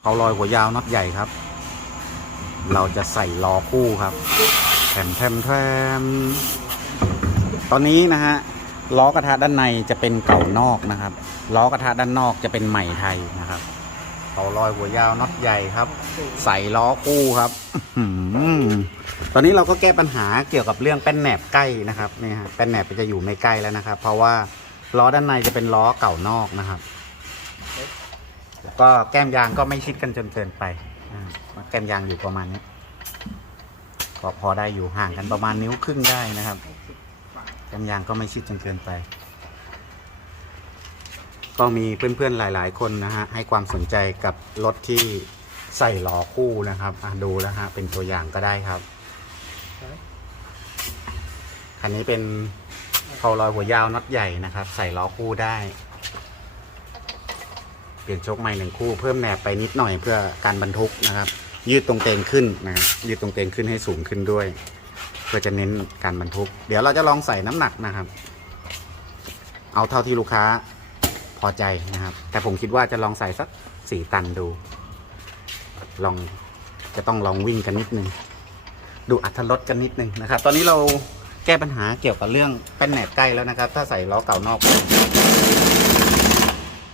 เขาลอยหัวยาวน็อตใหญ่ครับ เราจะใส่ล้อคู่ครับแถมแถมแถมตอนนี้นะฮะล้อกระทะด้านในจะเป็นเก่านอกนะครับล้อกระทะด้านนอกจะเป็นใหม่ไทยนะครับเขาลอยหัวยาวน็อตใหญ่ครับ ใส่ล้อคู่ครับตอนนี้เราก็แก้ปัญหาเกี่ยวกับเรื่องแป้นแหนบใกล้นะครับนี่ฮะแป้นแหนบจะอยู่ไม่ใกล้แล้วนะครับ เพราะว่าล้อด้านในจะเป็นล้อเก่านอกนะครับ ก็แก้มยางก็ไม่ชิดกันจนเกินไปแก้มยางอยู่ประมาณนี้ก็พอได้อยู่ห่างกันประมาณนิ้วครึ่งได้นะครับแก้มยางก็ไม่ชิดจนเกินไป ก็มีเพื่อนๆหลาย ๆ คนนะฮะให้ความสนใจกับรถที่ใส่ล้อคู่นะครับดูแล้วฮะเป็นตัวอย่างก็ได้ครับคันนี้เป็นเพาลอยหัวยาวน็อตใหญ่นะครับ ใส่ล้อคู่ได้ เปลี่ยนโชคใหม่หนึ่งคู่เพิ่มแหนบไปนิดหน่อยเพื่อการบรรทุกนะครับ ยืดตรงเตงขึ้นนะครับยืดตรงเตงขึ้นให้สูงขึ้นด้วย เพื่อจะเน้นการบรรทุก เดี๋ยวเราจะลองใส่น้ำหนักนะครับ เอาเท่าที่ลูกค้าพอใจนะครับ แต่ผมคิดว่าจะลองใส่สักสี่ตันดู ลองจะต้องลองวิ่งกันนิดนึงดูอัตรถรสกันนิดนึงนะครับ ตอนนี้เราแก้ปัญหาเกี่ยวกับเรื่องแป้นแหนบใกล้แล้วนะครับ ถ้าใส่ล้อเก่านอก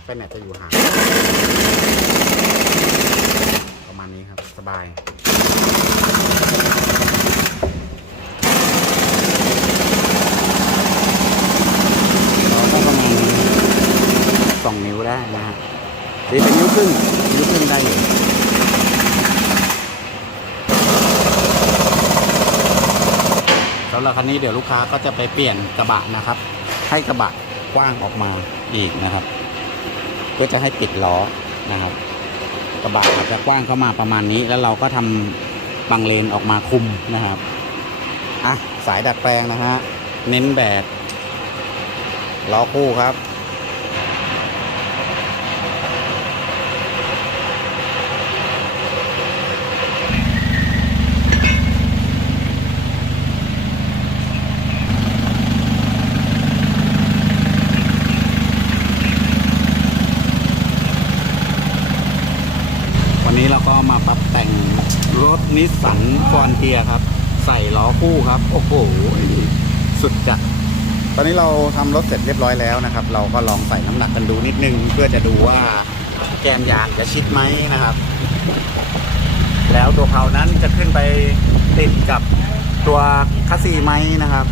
แป้นแหนบจะอยู่ห่างประมาณนี้ครับสบายเราก็ประมาณสองนิ้วได้นะฮะนี่เป็นนิ้วครึ่งนิ้วครึ่งได้อยู่สำหรับคันนี้เดี๋ยวลูกค้าก็จะไปเปลี่ยนกระบะนะครับ ให้กระบะกว้างออกมาอีกนะครับ เพื่อจะให้ปิดล้อนะครับ กระบะอาจจะกว้างเข้ามาประมาณนี้ แล้วเราก็ทำบังเลนออกมาคุมนะครับอะสายดัดแปลงนะฮะเน้นแบบล้อคู่ครับ วันนี้ เราก็มาปรับแต่งรถนิสสันฟอนเทียครับ ใส่ล้อคู่ครับ โอ้โห สุดจัด ตอนนี้เราทำรถเสร็จเรียบร้อยแล้วนะครับ เราก็ลองใส่น้ำหนักกันดูนิดนึง เพื่อจะดูว่าแกมยางจะชิดไหมนะครับ แล้วตัวเขานั้นจะขึ้นไปติดกับตัวคัสซีไหมนะครับ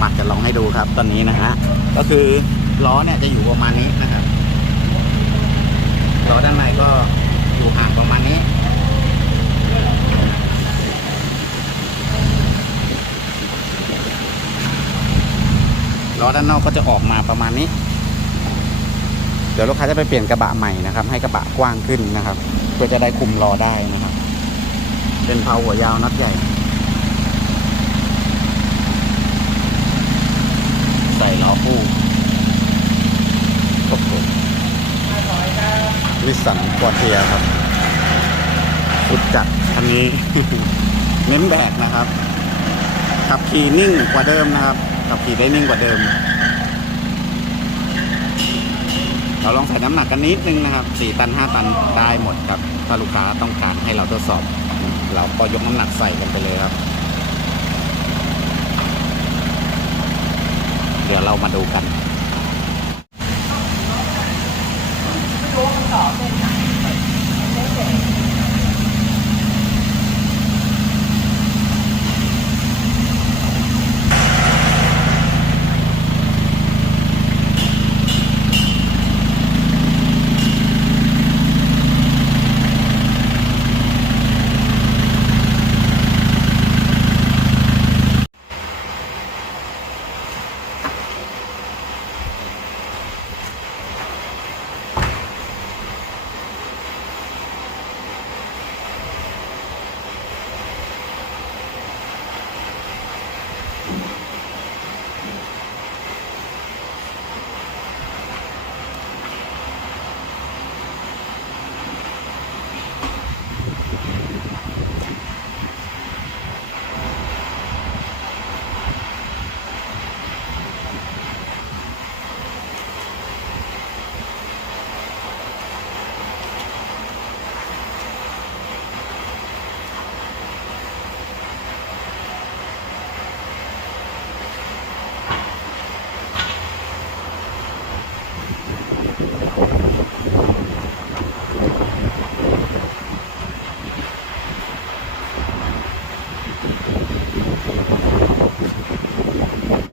มาจะลองให้ดูครับตอนนี้นะฮะก็คือล้อเนี่ยจะอยู่ประมาณนี้นะครับ ล้อด้านในก็อยู่ห่างประมาณนี้ ล้ อด้ากก็จะออกมาประมาณนี้ เดี๋ยวลูกค้าจะไปเปลี่ยนกระบะใหม่นะครับ ให้กระบะกว้างขึ้นนะครับ เพื่อจะได้คุมล้อได้นะครับ เป็นเพาหัวยาวน็อตใหญ่ ใส่ล้อคู่ครบผมวิสันกวาเทียครับสุดจัดคันนี้เน้นแบกนะครับขับขี่นิ่งกว่าเดิมนะครับขับขี่ได้นิ่งกว่าเดิม เราลองใส่น้ำหนักกันนิดนึงนะครับ 4 ตัน 5 ตันได้หมดครับ ถ้าลูกค้าต้องการให้เราทดสอบ เราก็ยกน้ำหนักใส่กันไปเลยครับ เดี๋ยวเรามาดูกัน